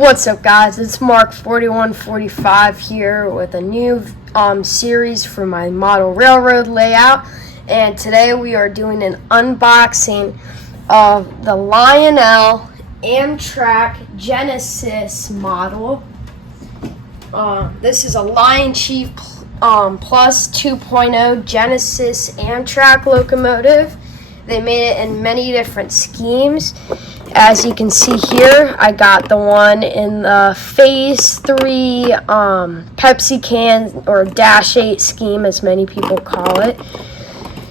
What's up, guys? It's Mark 4145 here with a new series for my model railroad layout, and today we are doing an unboxing of the Lionel Amtrak Genesis model. This is a Lion Chief Plus 2.0 Genesis Amtrak locomotive. They made it in many different schemes. As you can see here, I got the one in the Phase 3 Pepsi can, or Dash 8 scheme, as many people call it.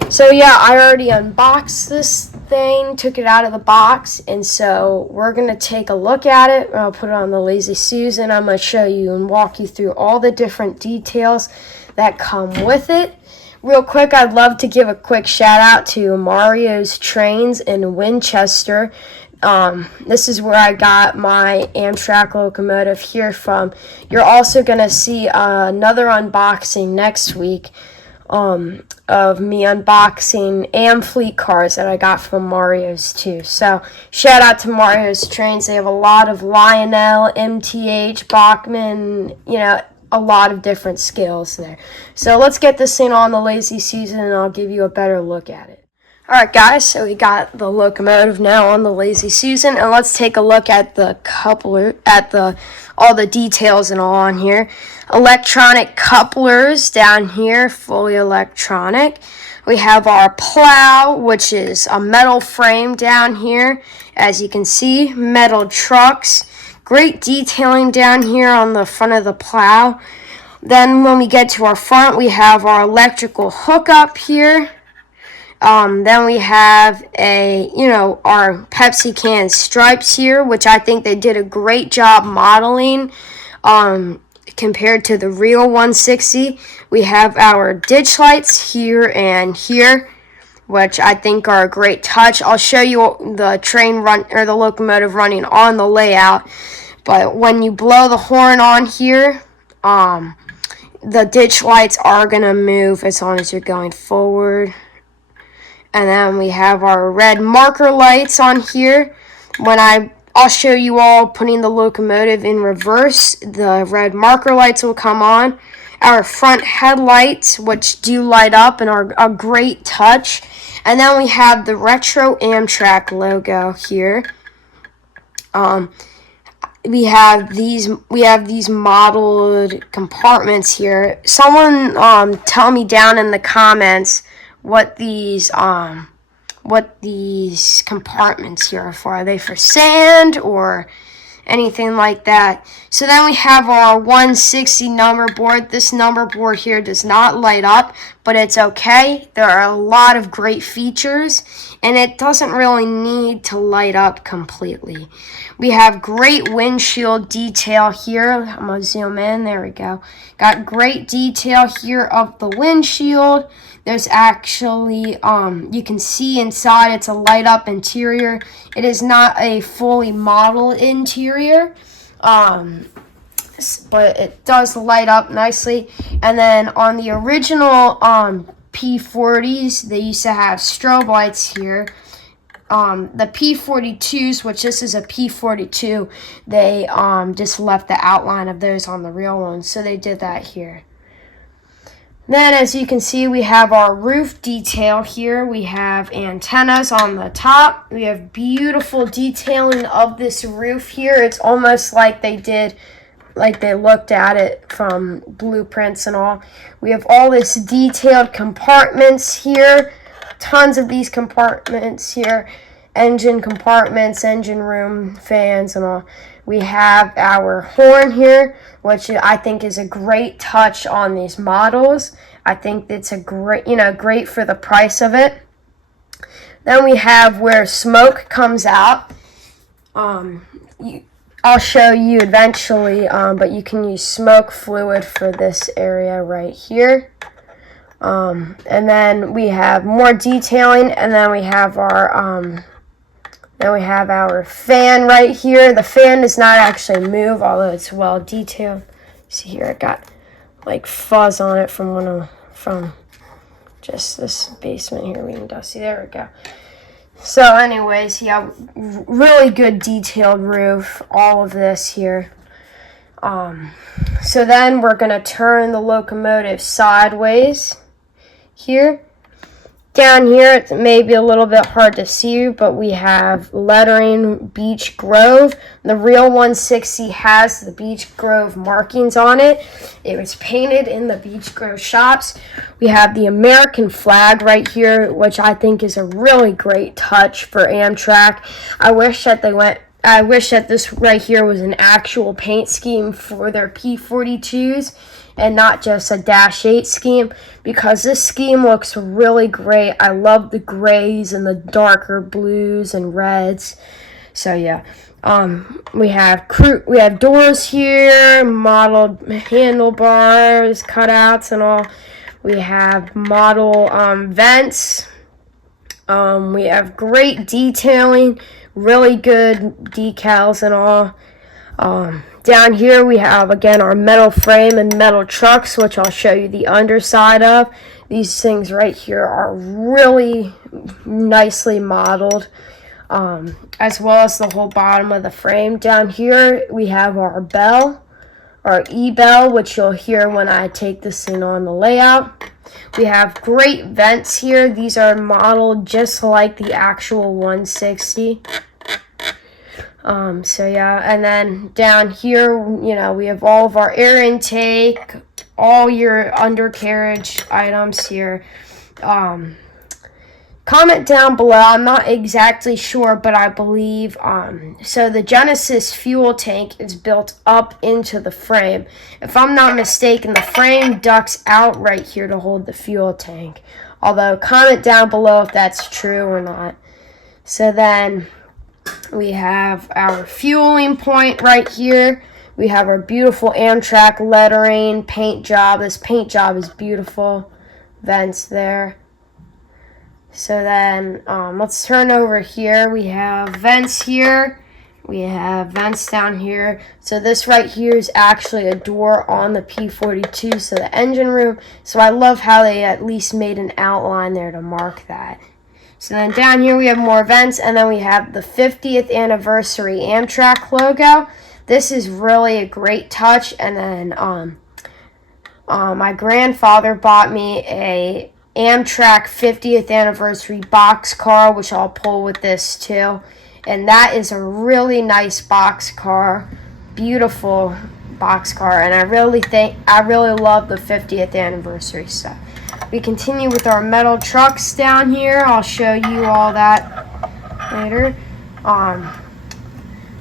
So yeah, I already unboxed this thing, took it out of the box, and so we're going to take a look at it. I'll put it on the Lazy Susan. I'm going to show you and walk you through all the different details that come with it. Real quick, I'd love to give a quick shout out to Mario's Trains in Winchester. This is where I got my Amtrak locomotive here from. You're also going to see another unboxing next week of me unboxing Amfleet cars that I got from Mario's too. So shout out to Mario's Trains. They have a lot of Lionel, MTH, Bachman, a lot of different scales there. So let's get this thing on the Lazy Susan and I'll give you a better look at it. Alright guys, so we got the locomotive now on the Lazy Susan, and let's take a look at the coupler, all the details and all on here. Electronic couplers down here, fully electronic. We have our plow, which is a metal frame down here. As you can see, metal trucks. Great detailing down here on the front of the plow. Then when we get to our front, we have our electrical hookup here. Then we have our Pepsi can stripes here, which I think they did a great job modeling compared to the real 160. We have our ditch lights here and here, which I think are a great touch. I'll show you the train run, or the locomotive running on the layout, but when you blow the horn on here, the ditch lights are going to move as long as you're going forward. And then we have our red marker lights on here. I'll show you all putting the locomotive in reverse, the red marker lights will come on. Our front headlights, which do light up and are a great touch. And then we have the retro Amtrak logo here. We have these modeled compartments here. Someone tell me down in the comments what these compartments here are for. Are they for sand or anything like that? So then we have our 160 number board. This number board here does not light up, but it's okay. There are a lot of great features, and it doesn't really need to light up completely. We have great windshield detail here. I'm going to zoom in. There we go. Got great detail here of the windshield. There's actually, you can see inside, it's a light up interior. It is not a fully modeled interior, but it does light up nicely. And then on the original P40s, they used to have strobe lights here. The P42s, which this is a P42, they just left the outline of those on the real ones, so they did that here. Then, as you can see, we have our roof detail here. We have antennas on the top. We have beautiful detailing of this roof here. It's almost like they looked at it from blueprints and all. We have all this detailed compartments here. Tons of these compartments here. Engine compartments, engine room, fans, and all. We have our horn here, which I think is a great touch on these models. I think it's a great for the price of it. Then we have where smoke comes out. I'll show you eventually, but you can use smoke fluid for this area right here. And then we have more detailing, and then we have our fan right here. The fan does not actually move, although it's well detailed. See here, it got like fuzz on it from just this basement here being dusty. There we go. So anyways, yeah, really good detailed roof, all of this here. So then we're going to turn the locomotive sideways here. Down here, it may be a little bit hard to see, but we have lettering Beech Grove. The real 160 has the Beech Grove markings on it. It was painted in the Beech Grove shops. We have the American flag right here, which I think is a really great touch for Amtrak. I wish that this right here was an actual paint scheme for their P42s and not just a -8 scheme, because this scheme looks really great. I love the grays and the darker blues and reds. So yeah, we have doors here, modeled handlebars, cutouts and all. We have model vents. We have great detailing, really good decals and all. Down here we have, again, our metal frame and metal trucks, which I'll show you the underside of. These things right here are really nicely modeled, as well as the whole bottom of the frame. Down here we have our bell, our E-bell, which you'll hear when I take this thing on the layout. We have great vents here. These are modeled just like the actual 160. So yeah, and then down here, we have all of our air intake, all your undercarriage items here. Comment down below. I'm not exactly sure, but I believe, so the Genesis fuel tank is built up into the frame. If I'm not mistaken, the frame ducts out right here to hold the fuel tank. Although, comment down below if that's true or not. So then we have our fueling point right here. We have our beautiful Amtrak lettering, paint job. This paint job is beautiful. Vents there. So then let's turn over here. We have vents here. We have vents down here. So this right here is actually a door on the P42, so the engine room. So I love how they at least made an outline there to mark that. So then down here we have more vents, and then we have the 50th anniversary Amtrak logo. This is really a great touch. And then my grandfather bought me a Amtrak 50th anniversary box car, which I'll pull with this too. And that is a really nice box car, beautiful box car, and I really love the 50th anniversary stuff. We continue with our metal trucks down here. I'll show you all that later.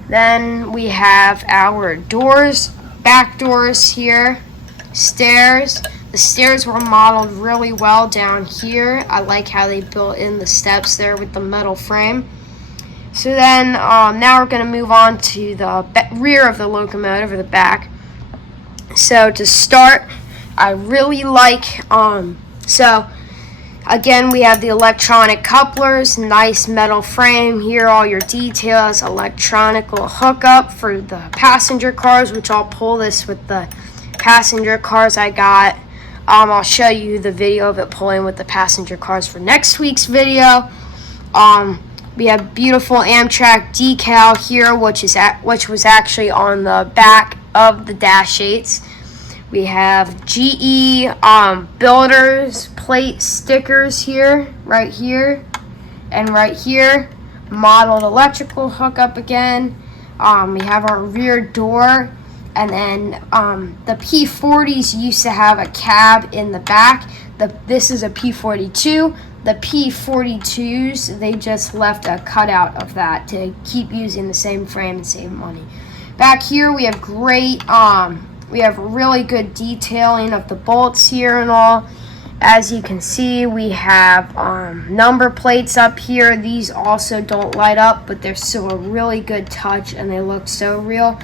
Then we have our doors, back doors here, stairs. The stairs were modeled really well down here. I like how they built in the steps there with the metal frame. So then now we're going to move on to the rear of the locomotive, or the back. So to start, I really like, so again, we have the electronic couplers, nice metal frame here, all your details, electronical hookup for the passenger cars, which I'll pull this with the passenger cars I got. I'll show you the video of it pulling with the passenger cars for next week's video. We have beautiful Amtrak decal here, which was actually on the back of the -8s. We have GE builders plate stickers here, right here, and right here. Modeled electrical hookup again. We have our rear door, and then the P40s used to have a cab in the back. This is a P42. The P42s, they just left a cutout of that to keep using the same frame and save money. Back here we have great, we have really good detailing of the bolts here and all. As you can see, we have number plates up here. These also don't light up, but they're still a really good touch and they look so real.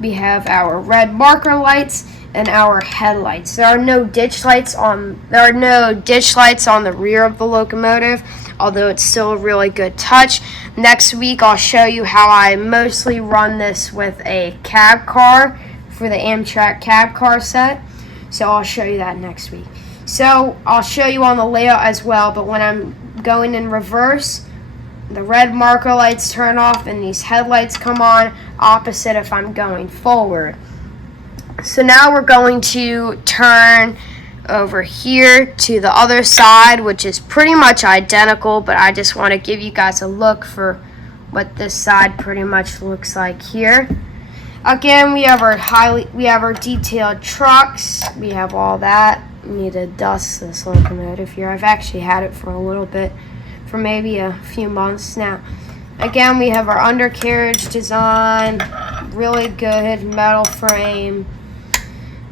We have our red marker lights and our headlights. There are no ditch lights on the rear of the locomotive, although it's still a really good touch. Next week I'll show you how I mostly run this with a cab car for the Amtrak cab car set. So I'll show you that next week. So I'll show you on the layout as well, but when I'm going in reverse, the red marker lights turn off and these headlights come on, opposite if I'm going forward. So now we're going to turn over here to the other side, which is pretty much identical, but I just want to give you guys a look for what this side pretty much looks like here. Again, we have our detailed trucks. We have all that. We need to dust this locomotive here. I've actually had it for a little bit, for maybe a few months now. Again, we have our undercarriage design, really good metal frame.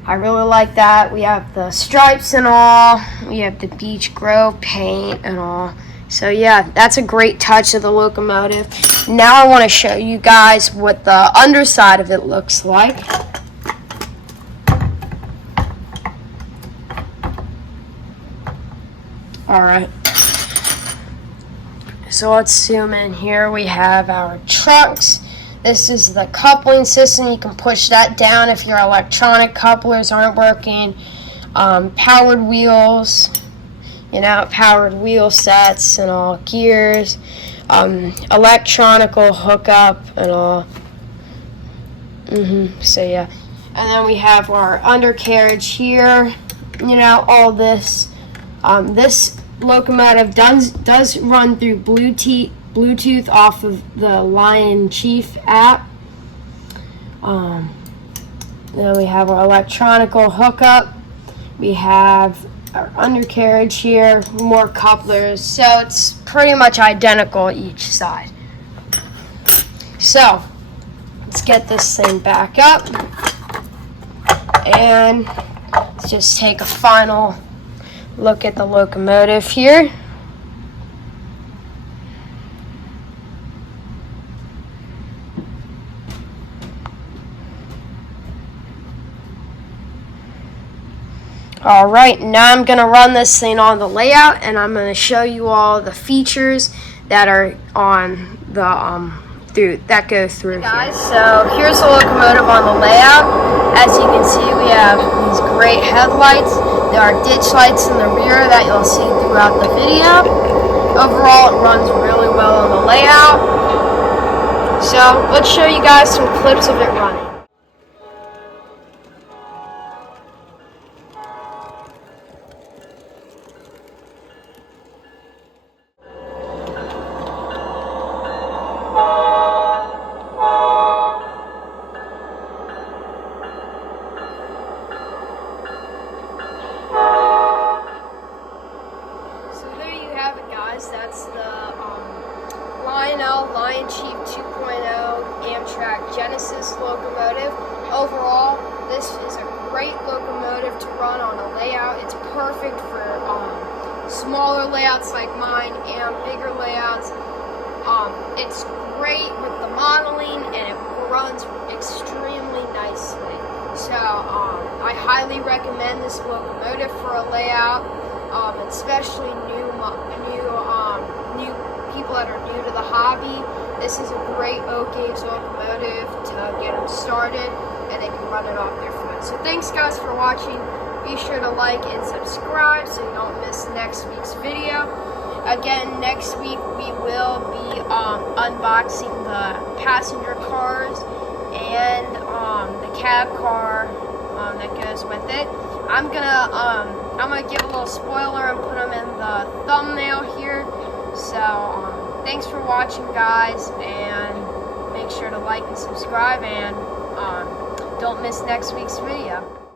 I really like that. We have the stripes and all. We have the Beach Grove paint and all. So yeah, that's a great touch of the locomotive. Now I want to show you guys what the underside of it looks like. Alright. So let's zoom in here. We have our trucks. This is the coupling system. You can push that down if your electronic couplers aren't working. Powered wheels, powered wheel sets and all, gears, electronical hookup and all. So yeah, and then we have our undercarriage here. All this. This locomotive does run through Bluetooth off of the Lion Chief app. Then we have our electronical hookup. We have our undercarriage here, more couplers, so it's pretty much identical each side. So let's get this thing back up and let's just take a final look at the locomotive here. Alright, now I'm going to run this thing on the layout and I'm going to show you all the features that are on the that go through here. Guys, so here's the locomotive on the layout. As you can see, we have these great headlights. There are ditch lights in the rear that you'll see throughout the video. Overall, it runs really well on the layout. So let's show you guys some clips of it running. That's the Lionel Lion Chief 2.0 Amtrak Genesis locomotive. Overall, this is a great locomotive to run on a layout. It's perfect for smaller layouts like mine and bigger layouts. It's great with the modeling and it runs extremely nicely. So I highly recommend this locomotive for a layout, especially new people that are new to the hobby. This is a great O-gauge locomotive to get them started, and they can run it off their foot. So thanks guys for watching. Be sure to like and subscribe so you don't miss next week's video. Again, next week we will be unboxing the passenger cars and the cab car that goes with it. I'm gonna give a little spoiler and put them in the thumbnail here. So thanks for watching guys, and make sure to like and subscribe, and don't miss next week's video.